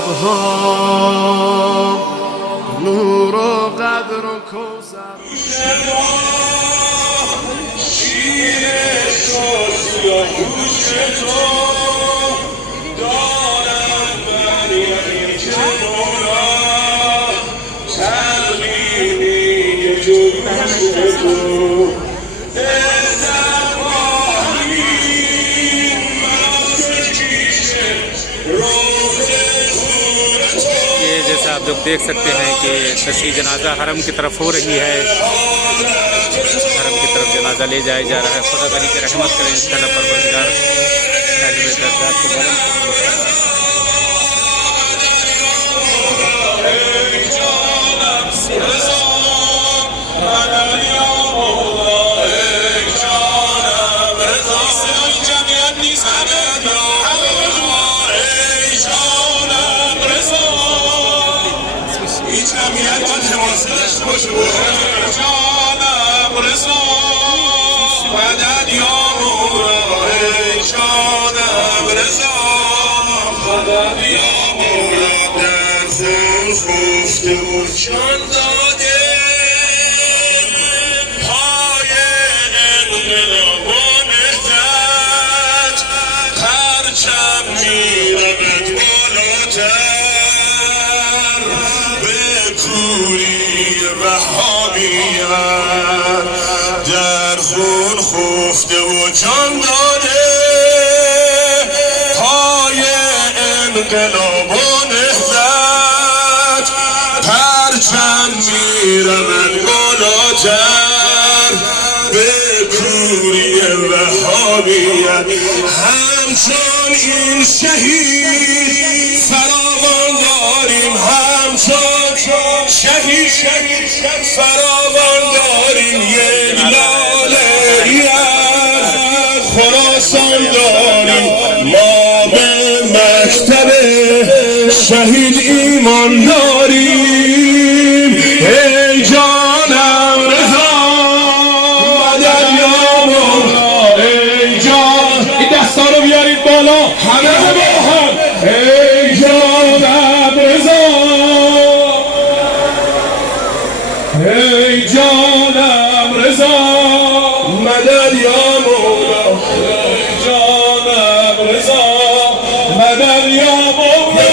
شبها نور و قدر و کوثر شیر سوسیا گوش تو دارم بنیانی که مولا تغییری جوش تو जैसा आप लोग देख सकते हैं कि तस्वीर जनाजा हरम की तरफ हो रही है। हरम की तरफ जनाजा ले जाया जा रहा है। खुदा गनी की रहमत करें, इंशाअल्लाह परवरदिगार तालिब दर्जात को बुलंद جانم رضا مدد یا مولا جانم رضا مدد یا مولا در خون خفته و جان داده پای انقلاب و نهضت پرچم میرود بالاتر به کوری وهابیت در خون خفته و جان داده پای انقلاب و نهضت پرچم میرود بالاتر به کوری وهابیت همچون این شهید فراوان داریم همچون شهید فراوان داریم یک لاله از خراسان داریم ما به مکتب شهید ایمان داریم ای جانم رضا مدد یا مولا ای جان این دستا رو بیارید بالا همه با هم ای جانم رضا ای جانم رضا مدد یا مولا ای جانم رضا مدد یا مولا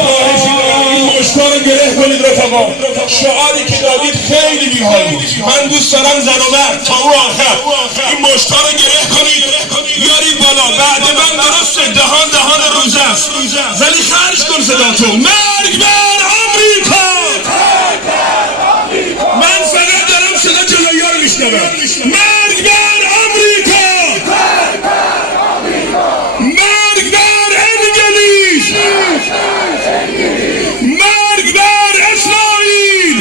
این مشتا رو گره کنید رفقا شعاری که دادید خیلی بی‌حال بود من دوست دارم زن و مرد تا او آخر این مشتا رو گره کنید بیارید بالا بعد من درسته دهان روزه است ولی خرج کن صداتو مرگ بر آمریکا من فقط دارم صدا جلوی‌ها رو میشنوم مرگ بر آمریکا مرگ بر انگلیس مرگ بر اسرائیل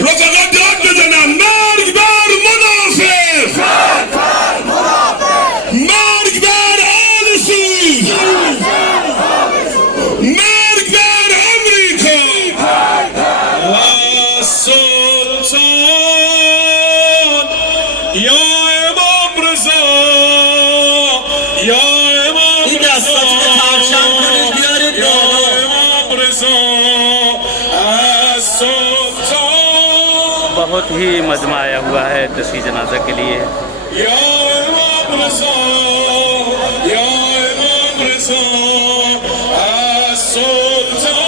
رفقا داد بزنم مرگ بر منافق مرگ بر آل سود مرگ بر امریکا سلطان یا امام رضا یا امام رضا یا امام رضا سلطان बहुत ही मजमा आया हुआ है तस्वीर जनाजा के लिए। या امام رضا या امام رضا سلطان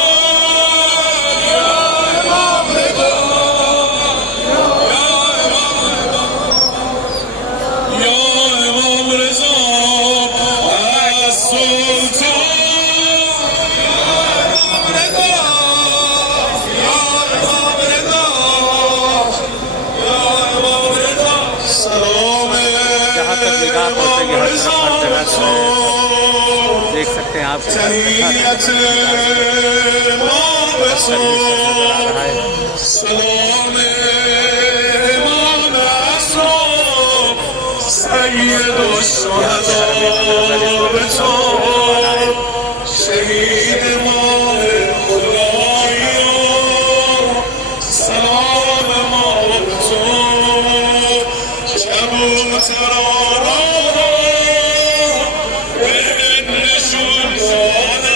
देख सकते हैं आप شهید ماه خدایا سلام ما تو شب و ترانه به نشون دادم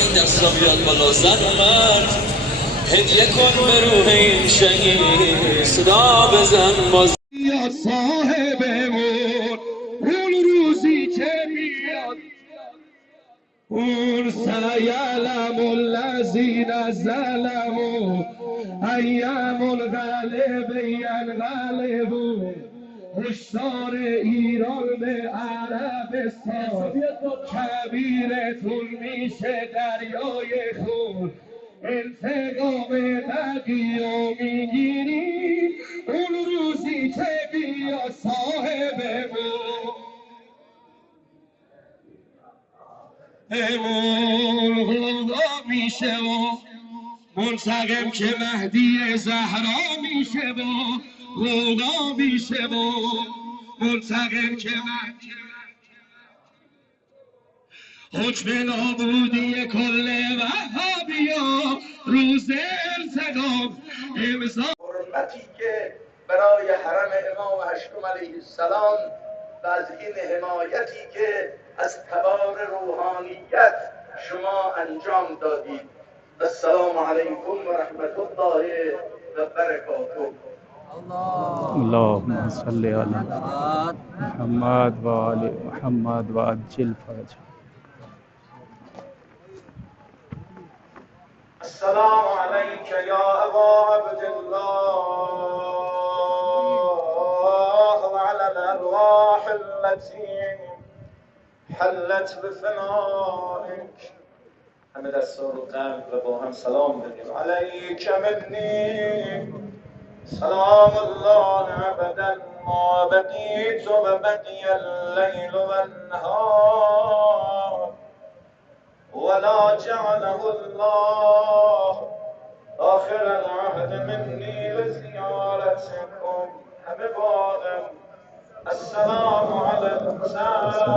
این دست را بیاد بالا. زن اومد هدیه کن به روح این شهید، صدا بزن باز یا صاحبمون اون روزی که میاد، اون سیعلم الذین ظلموا ایام الغلب ینقلبون. هشدار ایران به عربستان، کبیرتون میشه دریای خون. انتقام بقیو میگیریم اون روزی که بیاد صاحبمون. امون غوغا میشه و منتقم که مهدی زهرا میشه و غوغا میشه و منتقم که مهدی حکم نابودی کل وهابیا روز انتقام امضا. حرمتی که برای حرم امام هشتم علیه السلام و از این حمایتی که از تبار روحانیت شما انجام دادید. السلام علیکم و رحمت الله و برکاته. اللهم صل علی محمد و آل محمد و عجل فرجه. السلام عليك يا أبا عبد الله وعلى الأرواح التي حلت بفنائك. همه دستار و قلب و با هم سلام بدیم. عليك مني سلام الله أبدا ما بقيت وبقي الليل والنهار، ولا جعله الله آخر العهد مني لزيارتكم. همه باغم السلام على الحسين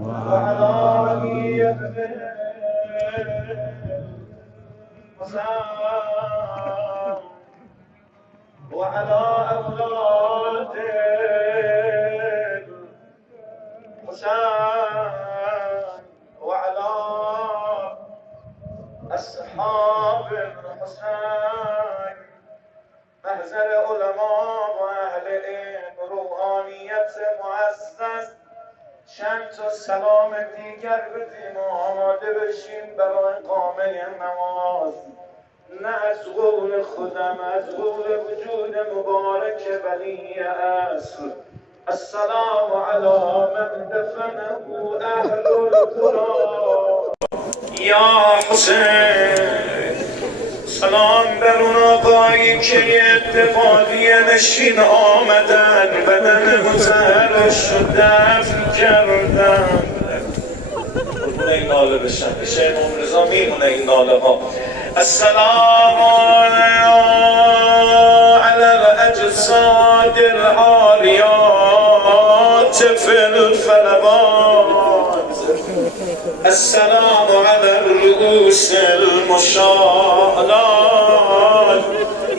وعلى علي بن الحسين وعلى أولاد الحسين وعلى أصحاب الحسين. محضر علماء و اهل علم روحانیت معزز، چند تا سلام دیگر بدیم و آماده بشیم برای قامه نماز. نه از قول خودم، از قول وجود مبارک ولی اصل. السلام على من دفنه اهل القرى یا حسین. سلام بر اون آقایی که اتفاقی نشین آمدن، بدن متحرش رو دفن کردن. قربون این ناله بشن، بشه امام رضا میمونه این ناله ها. السلام على الاجساد العالیات فی الفلوات. السلام على الرؤوس المشالات.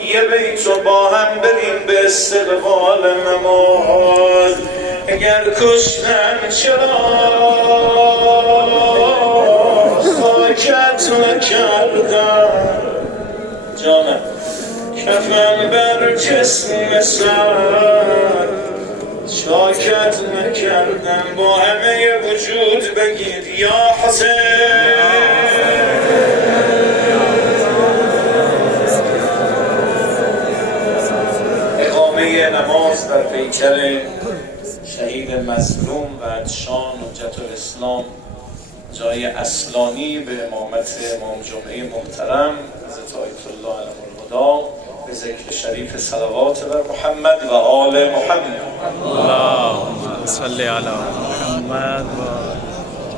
یه بیتو با هم بریم به استقبال نماز. اگر کشتن چرا خاکت نکردن، جانم کفن بر جسم سر شاکت نکردن. با همه وجود بگید یا حسین. اقامه نماز در پیکر شهید مظلوم و ادشان حجت الاسلام جای اصلانی به امامت امام جمعه محترم حضرت آیت الله علم الهدی به ذکر شریف صلوات بر محمد و آل محمد. اللهم صل علی محمد و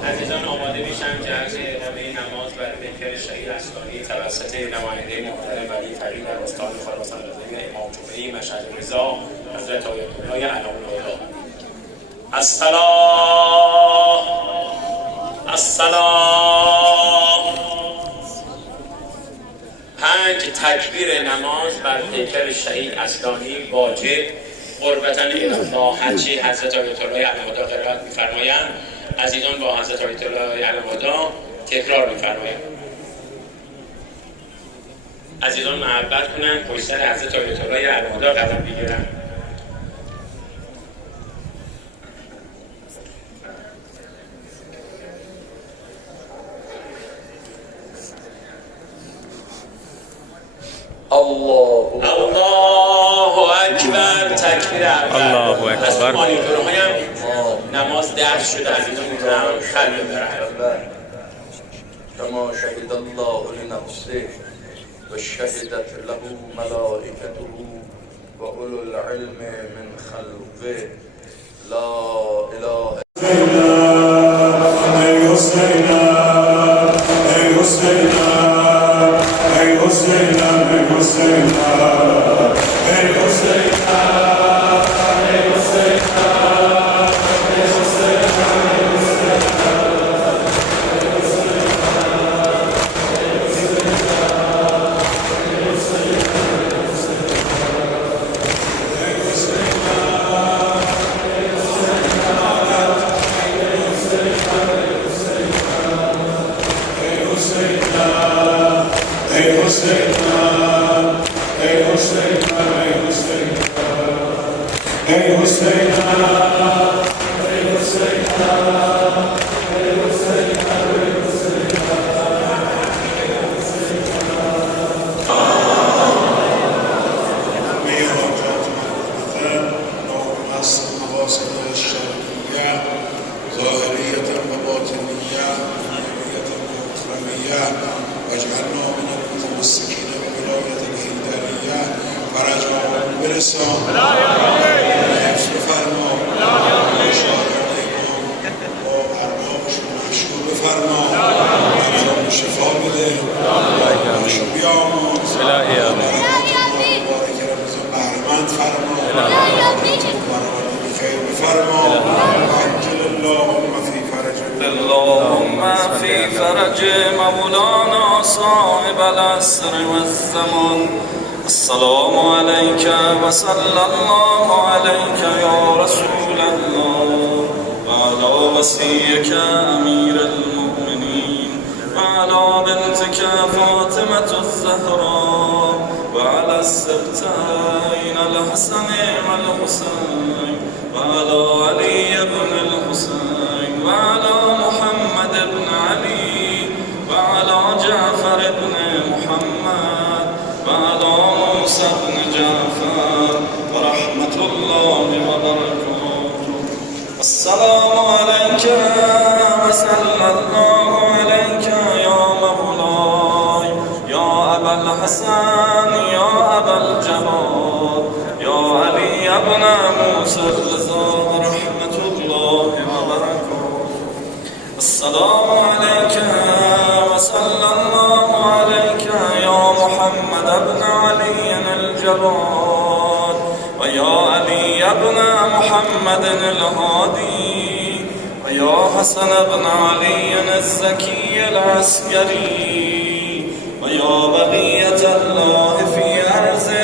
عزیزان آماده میشن جهت ادامه نماز بر پیکر شهید اصلانی توسط نماینده محترم ولی فقیه در استان خراسان رضوی امام جمعه مشهد رضا حضرت آیت الله علم الهدی. السلام 5 تکبیر نماز بر پیکر شهید اصلانی واجب قربتن الالله. هرچی حضرت آیت الله علم الهدی قرائت می‌فرمایند عزیزان با حضرت آیت الله علم‌الله تکرار می‌فرمایند. عزیزان محبت کنند پشت سر حضرت آیت الله علم‌الله قدم بگیرند. الله اکبر. تکبیر اول. الله اکبر. از مانیتورهای هم نماز درس شده، عزیزان میتونم خط ببرن. كما شهد الله لنفسه وشهدت له ملائكته وأولو العلم من خلقه لا إله ظاهرية وباطنية معنوية وأخروية واجعلنا من المتمسكين بولاية الهيدرية فرجا برسان حفظ فرما شارع امام با ارواحش مشهور بفرما ارزاق شفا بده روحشو بیاموز مبارک رمضان بهره‌مند فرما خير بفرما عجل اللهم في فرج اللهم في فرج مولانا صاحب العصر والزمان. السلام عليك وصلى الله عليك يا رسول الله وعلى وصيك أمير المؤمنين وعلى بنتك فاطمة الزهراء وعلى السبتين الحسن والحسين وعلى علي بن الحسين وعلى محمد بن علي وعلى جعفر بن محمد وعلى موسى بن جعفر ورحمة الله وبركاته. السلام عليك وصلى الله عليك يا مولاي يا أبا الحسن يا أبا الجواد يا علي بن موسى الرضا ورحمة الله وبركاته. السلام عليك وصلى الله عليك يا محمد بن علي الجواد ويا علي بن محمد الهادي ويا حسن بن علي الزكي العسكري ويا بقية الله في أرضه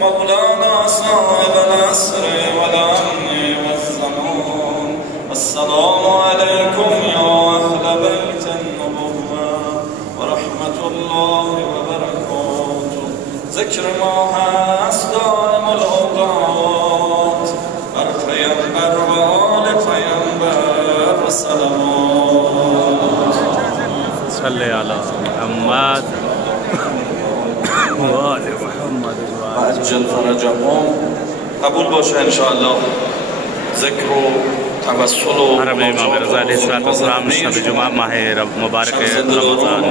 مولانا صاحب العصر والأمن والزمان. السلام عليكم يا أهل بيت النبوة ورحمة الله وبركاته. ذكر ما هست دائم الأوقات بر پیامبر و آل پیامبر و صلوات. صلی علی محمد و آل محمد و عجل فرجهم. قبول باشه انشاءالله ذکر و توسل و حرم امام رضا علیه السلام شب جمعه ماه مبارک رمضان.